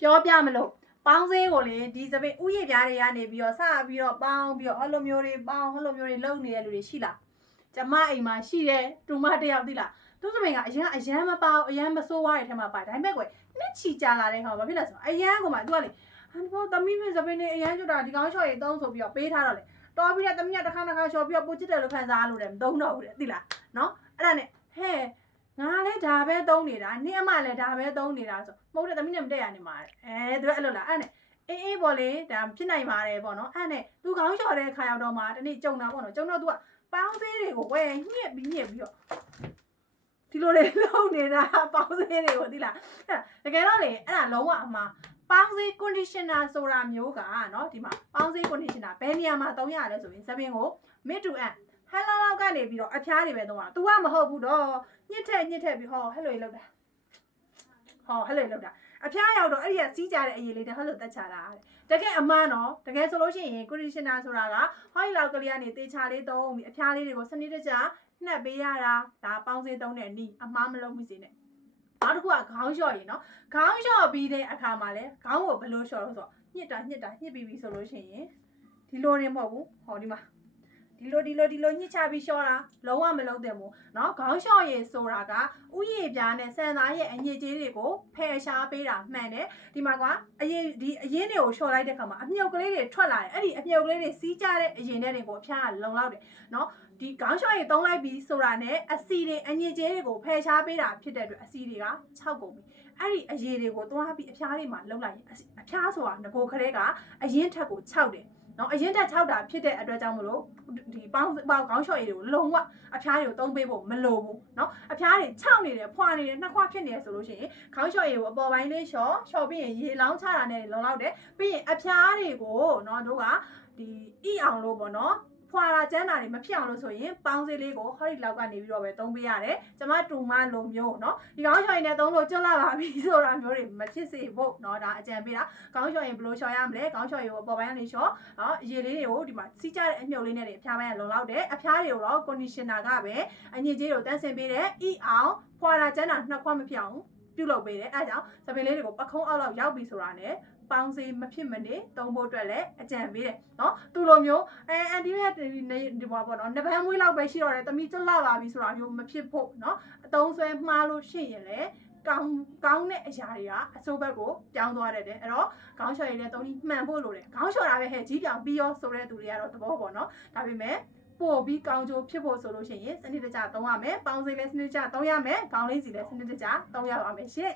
ပြောပြမလို့ပေါင်းစည်းကိုလေဒီစပင်းဥယျာဉ်ပြားတွေကနေပြီးတော့စပြီးတော့ပေါင်းပြီးတော့ဟလိုမျိုးတွေပေါင်းဟလိုမျိုးတွေလုံနေတဲ့လူတွေရှိလားကျမအိမ်မှာရှိတဲ့တူမတယောက်သိလားသူစပင်းကအရန်မပေါအရန်မစိုးဝါးတဲ့ထဲမှာပါဒါပေမဲ့ကွယ်နှစ်ချီကြာလာတဲ့ခါဘာဖြစ်လဲဆိုတော့အရန်ကမှသူကလေဟိုသမီးစပင်းနဲ့အရန်ကျွတ်တာဒီကောင်းချော်ရီသုံးဆိုပြီးတော့ပေးထားတော့လေတော်ပြီးတဲ့သမီးကတစ်ခါချော်ပြီးတော့ပိုချစ်တယ်လို့ခံစားလို့တယ်မသုံးတော့ဘူးတဲ့သိလားနော်အဲ့ဒါနဲ့ဟဲ့ငါလည်းဒါပဲသုံးနေတာနင့်အမလည်းဒါပဲသုံးနေတာဆိုမဟုတ်တဲ့သမီးနဲ့မတက်ရနေမှာသူကအဲ့လိုလားအဲ့နဲ့အေးပေါ့လေဒါဖြစ်နိုင်ပါတယ်ပေါ့နော်အဲ့နဲ့သူကောင်းလျှော်တဲ့ခါရောက်တော့မှတနေ့ကြုံတာပေါ့နော်ကြုံတော့ तू ကပေါင်းသေးတွေကိုဝယ်ညှက်ပြီးတော့ဒီလိုတွေလုံးနေတာပေါင်းသေးတွေကိုသိလားအဲ့တကယ်တော့လေအဲ့ဒါလုံးဝအမှားပေါင်းသေး conditioner ဆိုတာမျိုးကနော်ဒီမှာပေါင်းသေး conditioner ဘယ်နေရာမှာသုံးရလဲဆိုရင်စပင်းကို mid to end ဟဲလောက်ကနေပြီးတော့အဖျားတွေပဲသုံးတာ तू ကမဟုတ်ဘူးတော့ညှစ်ထက်ပြီးဟောဟဲ့လိုလောက်တာအဖျားရောက်တော့အဲ့ဒီကစီးကြတဲ့အရေးလေးတဟဲ့လိုတက်ချတာတကယ်အမှန်တော့တကယ်ဆိုလို့ရှိရင် conditioner ဆိုတာကဟောဒီလောက်ကလေးကနေတေချာလေးသုံးပြီးအဖျားလေးတွေကိုစနစ်တကျနှက်ပေးရတာဒါပေါင်းစည်းသုံးတဲ့နီးအမှားမလုံးမိစေနဲ့နောက်တစ်ခုကခေါင်းလျှော့ရင်နော်ခေါင်းလျှော့ပြီးတဲ့အခါမှာလဲခေါင်းကိုဘယ်လိုလျှော့လို့ဆိုတော့ညှစ်ပြီးပြီဆိုလို့ရှိရင်ဒီလိုနေမဟုတ်ဘူးဟောဒီမှာဒီလိုညှစ်ချပြီးလျှော့တာလုံးဝမလုံးသင့်ဘူးเนาะခေါင်းလျှော့ရည်ဆိုတာကဥယျာဉ်ပြားနဲ့ဆန်သားရဲ့အညစ်အကြေးတွေကိုဖယ်ရှားပေးတာမှန်တယ်ဒီမှာကအရင်တွေကိုလျှော့လိုက်တဲ့ခါမှာအမြုပ်ကလေးတွေထွက်လာတယ်အဲ့ဒီအမြုပ်ကလေးတွေစီးကြတဲ့အရင်တွေကိုအဖျားကလုံလောက်တယ်เนาะဒီခေါင်းလျှော့ရည်သုံးလိုက်ပြီးဆိုတာနဲ့အစီတွေအညစ်အကြေးတွေကိုဖယ်ရှားပေးတာဖြစ်တဲ့အတွက်အစီတွေက6ကုန်ပြီအဲ့ဒီအရည်တွေကိုသွားပြီးအဖျားတွေမှာလုံလိုက်ရင်အဖျားဆိုတာငကိုခရဲကအရင်ထက်ကို6တယ်နော်အရင်တက်6တာဖြစ်တဲ့အတွက်ကြောင့်မလို့ဒီပေါင်းခေါင်းလျှော်ရည်တွေကိုလုံးဝအဖျားတွေကိုသုံးပေးဖို့မလိုဘူးနော်အဖျားတွေ6နေတယ်ဖွာနေတယ်နှစ်ခွဖြစ်နေတယ်ဆိုလို့ရှိရင်ခေါင်းလျှော်ရည်ကိုအပေါ်ပိုင်းလေးလျှော်ပြီးရင်ရေလောင်းချတာနဲ့လုံလောက်တယ်ပြီးရင်အဖျားတွေကိုနော်တို့ကဒီဣအောင်လို့ပေါ့နော်ဖွာလာကျန်းတာတွေမဖြစ်အောင်လို့ဆိုရင်ပေါင်းစည်းလေးကိုဟောဒီလောက်ကနေပြီးတော့ပဲသုံးပေးရတယ်ကျမတူမလိုမျိုးเนาะဒီခေါင်းလျှော်ရည်နဲ့သုံးလို့ကျွတ်လာပါပြီဆိုတာမျိုးတွေမဖြစ်စေဖို့เนาะဒါအကြံပေးတာခေါင်းလျှော်ရည်ဘယ်လိုလျှော်ရမလဲခေါင်းလျှော်ရည်ကိုအပေါ်ပိုင်းကနေလျှော်အရေလေးတွေကိုဒီမှာစီးကြတဲ့အမြုပ်လေးနဲ့အဖျားပိုင်းကလုံလောက်တယ်အဖျားတွေကိုတော့ conditioner ကပဲအညစ်အကြေးတွေကိုတန်းဆင်ပေးတယ်ဣအောင်ဖွာလာကျန်းတာနှစ်ခွမဖြစ်အောင်ပြုလုပ်ပေးတယ်အဲဒါကြောင့်စပင်းလေးတွေကိုပခုံးအောက်လောက်ရောက်ပြီဆိုတာနဲ့ပေါင်းစည်းမဖြစ်မနေသုံးဖို့အတွက်လည်းအကြံပေးတယ်เนาะသူလိုမျိုးအန်တီရဲ့ဒီဘောပေါ့နော်နှစ်ပန်းမွေးလောက်ပဲရှိတော့တယ်တမီကျွတ်လာပါပြီဆိုတာမျိုးမဖြစ်ဖို့เนาะအသုံးဆွဲမှားလို့ရှိရင်လည်းကောင်းတဲ့အရာတွေကအစိုးဘက်ကိုပြောင်းသွားတယ်အဲ့တော့ခေါင်းလျှော်ရည်နဲ့သုံးပြီးမှန်ဖို့လိုတယ်ခေါင်းလျှော်တာပဲဟဲ့ကြီးပြောင်ပြီးရောဆိုတဲ့သူတွေကတော့သဘောပေါ့နော်ဒါပေမဲ့ပို့ပြီးကောင်းကျိုးဖြစ်ဖို့ဆိုလို့ရှိရင်စနစ်တကျသုံးရမယ်ပေါင်းစည်းလည်းစနစ်တကျသုံးရမယ်ခေါင်းလေးစီလည်းစနစ်တကျသုံးရပါမယ်ရှင့်